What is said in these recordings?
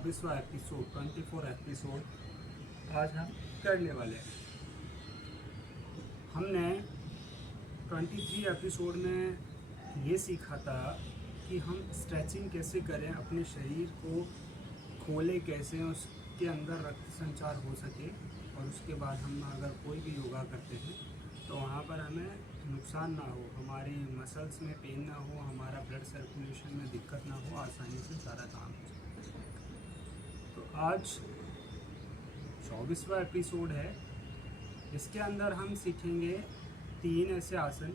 24वां episode 24 episode आज हम करने वाले हैं। हमने 23 एपिसोड में ये सीखा था कि हम स्ट्रेचिंग कैसे करें, अपने शरीर को खोले कैसे, उसके अंदर रक्त संचार हो सके और उसके बाद हम अगर कोई भी योगा करते हैं तो वहाँ पर हमें नुकसान ना हो, हमारी मसल्स में पेन ना हो, हमारा ब्लड सर्कुलेशन में दिक्कत ना हो, आसानी से सारा काम हो जाए। तो आज 24वां एपिसोड है। इसके अंदर हम सीखेंगे 3 ऐसे आसन,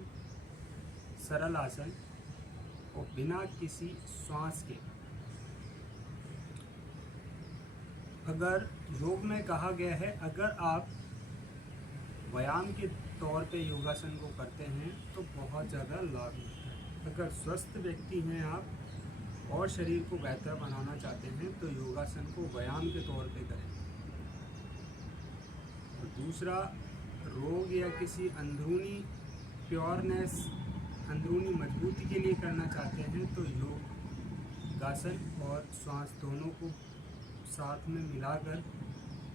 सरल आसन और बिना किसी श्वास के। अगर योग में कहा गया है, अगर आप व्यायाम के तौर पे योगासन को करते हैं तो बहुत ज़्यादा लाभ मिलता है। अगर स्वस्थ व्यक्ति हैं आप और शरीर को बेहतर बनाना चाहते हैं तो योगासन को व्यायाम के तौर पे करें। और दूसरा, रोग या किसी अंदरूनी प्योरनेस, अंदरूनी मजबूती के लिए करना चाहते हैं तो योगासन और श्वास दोनों को साथ में मिलाकर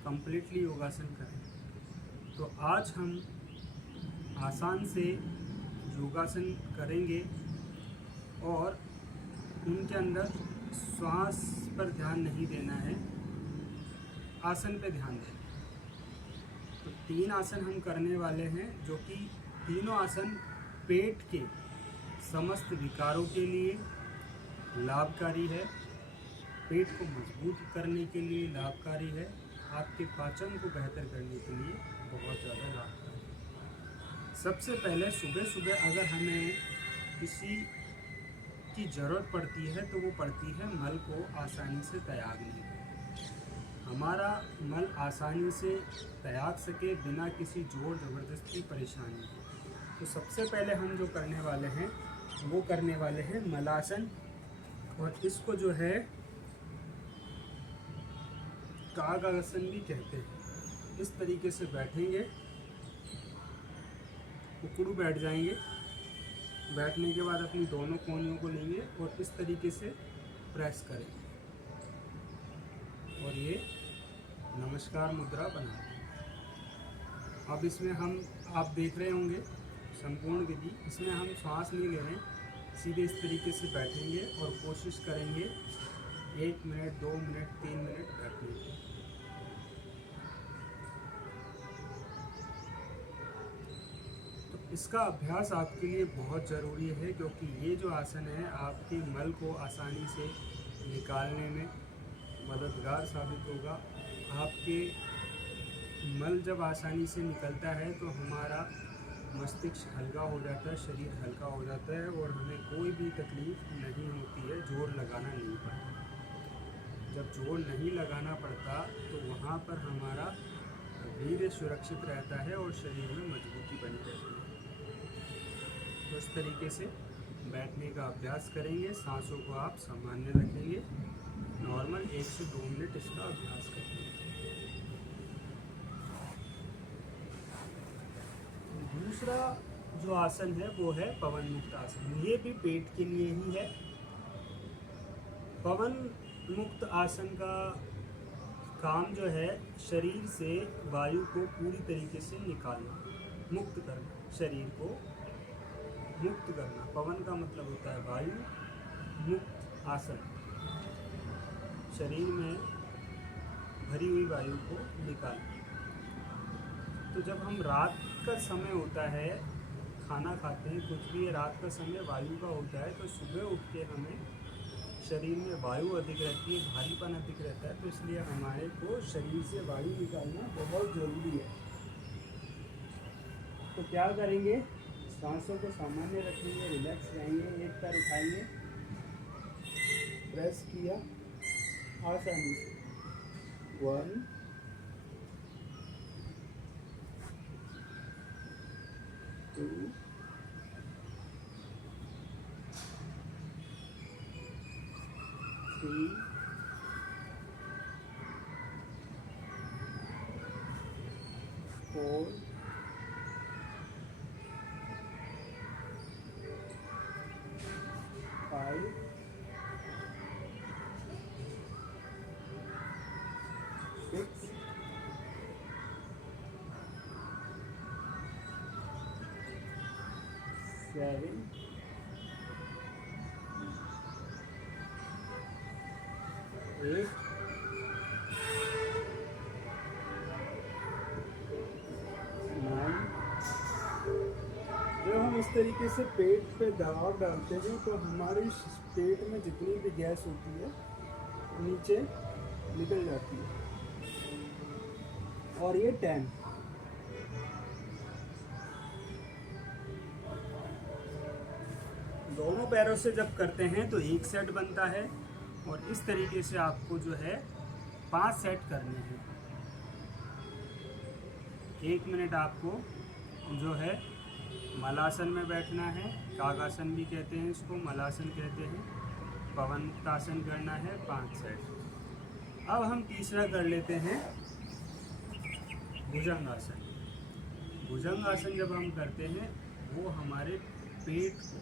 कंप्लीटली योगासन करें। तो आज हम आसान से योगासन करेंगे और उनके अंदर श्वास पर ध्यान नहीं देना है, आसन पे ध्यान देना है। तो 3 आसन हम करने वाले हैं जो कि तीनों आसन पेट के समस्त विकारों के लिए लाभकारी है, पेट को मजबूत करने के लिए लाभकारी है, आपके पाचन को बेहतर करने के लिए बहुत ज़्यादा लाभकारी है। सबसे पहले सुबह सुबह अगर हमें किसी की ज़रूरत पड़ती है तो वो पड़ती है मल को आसानी से त्यागने की। हमारा मल आसानी से त्याग सके बिना किसी जोर ज़बरदस्ती परेशानी के। तो सबसे पहले हम जो करने वाले हैं वो करने वाले हैं मलासन, और इसको जो है कागासन भी कहते हैं। इस तरीके से बैठेंगे, उकड़ू बैठ जाएंगे। बैठने के बाद अपनी दोनों कोहनियों को लेंगे और इस तरीके से प्रेस करेंगे और ये नमस्कार मुद्रा बनाएंगे। अब इसमें हम, आप देख रहे होंगे संपूर्ण विधि, इसमें हम श्वास नहीं ले रहे हैं, सीधे इस तरीके से बैठेंगे और कोशिश करेंगे 1 मिनट, 2 मिनट, 3 मिनट बैठने की। इसका अभ्यास आपके लिए बहुत ज़रूरी है क्योंकि ये जो आसन है आपके मल को आसानी से निकालने में मददगार साबित होगा। आपके मल जब आसानी से निकलता है तो हमारा मस्तिष्क हल्का हो जाता है, शरीर हल्का हो जाता है और हमें कोई भी तकलीफ नहीं होती है, जोर लगाना नहीं पड़ता। जब जोर नहीं लगाना पड़ता तो वहाँ पर हमारा वीर्य सुरक्षित रहता है और शरीर में मजबूती बनी रहती है। तो इस तरीके से बैठने का अभ्यास करेंगे। सांसों को आप सामान्य रखेंगे, नॉर्मल 1 से 2 मिनट इसका अभ्यास करेंगे। दूसरा जो आसन है वो है पवन मुक्त आसन। ये भी पेट के लिए ही है। पवन मुक्त आसन का काम जो है शरीर से वायु को पूरी तरीके से निकालना, मुक्त करना, शरीर को मुक्त करना। पवन का मतलब होता है वायु, मुक्त आसन शरीर में भरी हुई वायु को निकालना। तो जब हम रात का समय होता है, खाना खाते हैं, कुछ भी रात का समय वायु का होता है, तो सुबह उठ के हमें शरीर में वायु अधिक रहती है, भारीपन अधिक रहता है, तो इसलिए हमारे को शरीर से वायु निकालना बहुत ज़रूरी है। तो क्या करेंगे, सांसों को सामान्य रखेंगे, रिलैक्स रहेंगे, एक पैर उठाएंगे, प्रेस किया आसानी से, 1 2 3 4 5 7 8 9। जब हम इस तरीके से पेट पे दबाव डालते हैं तो हमारे पेट में जितनी भी गैस होती है नीचे निकल जाती है। और ये 10। दोनों पैरों से जब करते हैं तो एक सेट बनता है और इस तरीके से आपको जो है 5 सेट करने हैं। 1 मिनट आपको जो है मलासन में बैठना है, कागासन भी कहते हैं इसको, मलासन कहते हैं। पवन मुक्तासन करना है 5 सेट। अब हम तीसरा कर लेते हैं भुजंगासन। भुजंगासन जब हम करते हैं वो हमारे पेट को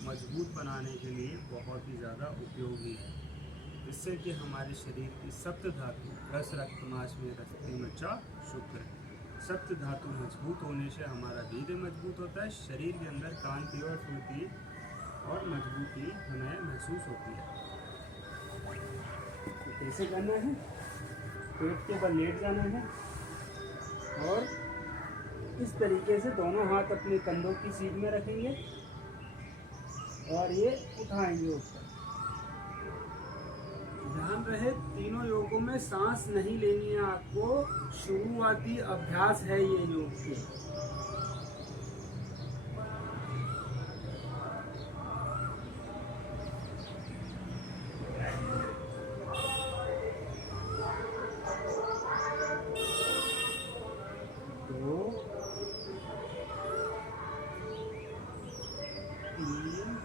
मजबूत बनाने के लिए बहुत ही ज़्यादा उपयोगी है, जिससे कि हमारे शरीर की सप्त धातु रस रक्त मांस में रस्ते मज्जा शुक्र, सप्त धातु मजबूत होने से हमारा वीर्य मजबूत होता है, शरीर के अंदर कांति और फुर्ती और मजबूती हमें महसूस होती है। तो कैसे करना है? पेट के बल लेट जाना है और इस तरीके से दोनों हाथ अपने कंधों की सीध में रखेंगे और ये उठाएंगे ऊपर। ध्यान रहे तीनों योगों में सांस नहीं लेनी है आपको, शुरुआती अभ्यास है ये योग के। दो, 3,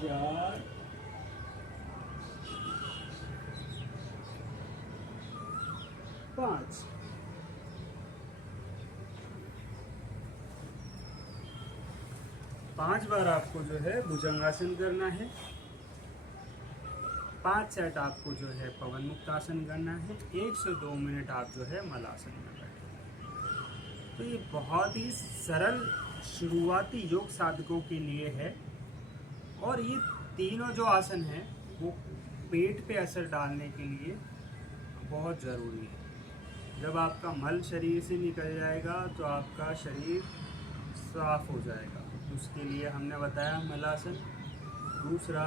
4, 5। पांच बार आपको जो है भुजंगासन करना है, 5 सेट आपको जो है पवन मुक्तासन करना है, 1 से 2 मिनट आप जो है मलासन में बैठेंगे। तो ये बहुत ही सरल शुरुआती योग साधकों के लिए है और ये तीनों जो आसन हैं वो पेट पे असर डालने के लिए बहुत ज़रूरी है। जब आपका मल शरीर से निकल जाएगा तो आपका शरीर साफ हो जाएगा, उसके लिए हमने बताया मलासन। दूसरा,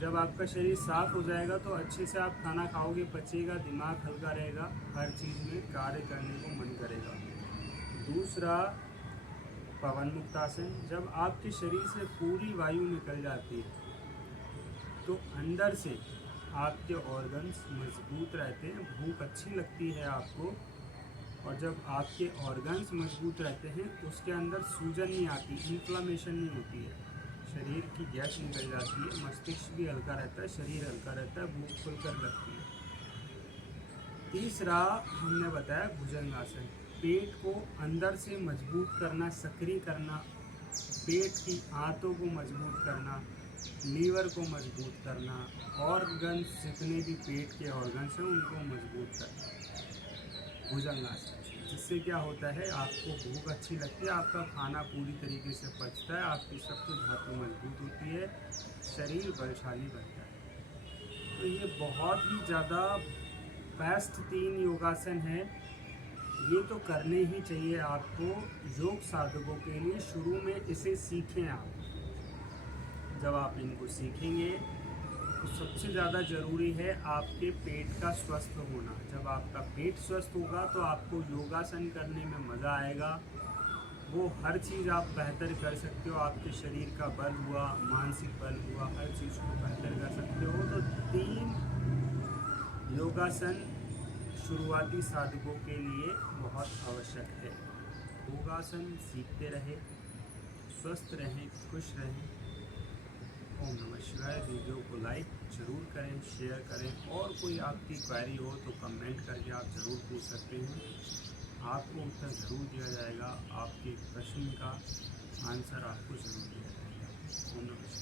जब आपका शरीर साफ हो जाएगा तो अच्छे से आप खाना खाओगे, पचेगा, दिमाग हल्का रहेगा, हर चीज़ में कार्य करने को मन करेगा। दूसरा, पवन मुक्तासन, जब आपके शरीर से पूरी वायु निकल जाती है तो अंदर से आपके ऑर्गन्स मजबूत रहते हैं, भूख अच्छी लगती है आपको, और जब आपके ऑर्गन्स मजबूत रहते हैं तो उसके अंदर सूजन नहीं आती, इन्फ्लामेशन नहीं होती है, शरीर की गैस निकल जाती है, मस्तिष्क भी हल्का रहता है, शरीर हल्का रहता है, भूख खुलकर लगती है। तीसरा हमने बताया भुजंगासन, पेट को अंदर से मजबूत करना, सक्रिय करना, पेट की आंतों को मजबूत करना, लीवर को मजबूत करना, ऑर्गन्स जितने भी पेट के ऑर्गन्स हैं उनको मजबूत करना भुजंगासन, जिससे क्या होता है आपको भूख अच्छी लगती है, आपका खाना पूरी तरीके से पचता है, आपकी सप्त धातु मजबूत होती है, शरीर बलशाली बनता है। तो ये बहुत ही ज़्यादा बेस्ट 3 योगासन है, ये तो करने ही चाहिए आपको योग साधकों के लिए। शुरू में इसे सीखें आप, जब आप इनको सीखेंगे तो सबसे ज़्यादा ज़रूरी है आपके पेट का स्वस्थ होना। जब आपका पेट स्वस्थ होगा तो आपको योगासन करने में मज़ा आएगा, वो हर चीज़ आप बेहतर कर सकते हो, आपके शरीर का बल हुआ, मानसिक बल हुआ, हर चीज़ को बेहतर कर सकते हो। तो 3 योगासन शुरुआती साधकों के लिए बहुत आवश्यक है। योगासन सीखते रहें, स्वस्थ रहें, खुश रहें। ओम नमः शिवाय। वीडियो को लाइक ज़रूर करें, शेयर करें, और कोई आपकी क्वेरी हो तो कमेंट करके आप ज़रूर पूछ सकते हैं, आपको उत्तर ज़रूर दिया जाएगा, आपके प्रश्न का आंसर आपको ज़रूर दिया जाएगा। ओम नमः शिवाय।